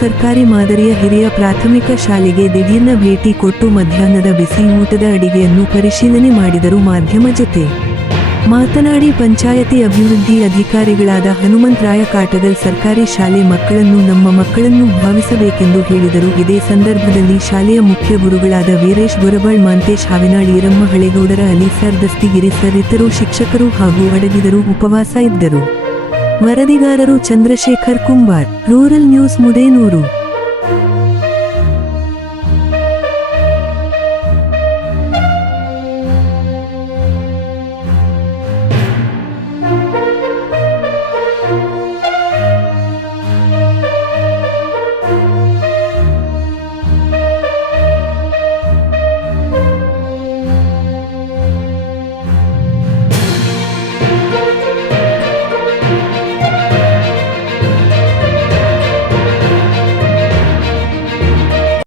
ಸರ್ಕಾರಿ ಮಾದರಿಯ ಹಿರಿಯ ಪ್ರಾಥಮಿಕ ಶಾಲೆಗೆ ದಿಢೀರ್ನ ಭೇಟಿ ಕೊಟ್ಟು ಮಧ್ಯಾಹ್ನದ ಬಿಸಿ ಊಟದ ಅಡಿಗೆಯನ್ನು ಪರಿಶೀಲನೆ ಮಾಡಿದರು ಮಾಧ್ಯಮ ಜೊತೆ. ಮಾತನಾಡಿ ಪಂಚಾಯತಿ ಅಭಿವೃದ್ಧಿ ಅಧಿಕಾರಿಗಳಾದ ಹನುಮಂತರಾಯ ಕಾಟಗಲ್ ಸರ್ಕಾರಿ ಶಾಲೆ ಮಕ್ಕಳನ್ನು ನಮ್ಮ ಮಕ್ಕಳನ್ನು ಭಾವಿಸಬೇಕೆಂದು ಹೇಳಿದರು. ಇದೇ ಸಂದರ್ಭದಲ್ಲಿ ಶಾಲೆಯ ಮುಖ್ಯ ಗುರುಗಳಾದ ವೀರೇಶ್ ಗೊರಬಾಳ್, ಮಾಂತೇಶ್ ಹಾವಿನಾಳ್, ಈರಮ್ಮ ಹಳೇಗೌಡರ, ಅಲಿ ಸರ್, ದಸ್ತಿಗಿರಿ ಸರ್, ಇತರು ಶಿಕ್ಷಕರು ಹಾಗೂ ಅಡಗಿದರು ಉಪವಾಸ ಇದ್ದರು. ವರದಿಗಾರರು ಚಂದ್ರಶೇಖರ್ ಕುಂಬಾರ್, ರೂರಲ್ ನ್ಯೂಸ್, ಮುದೇನೂರು.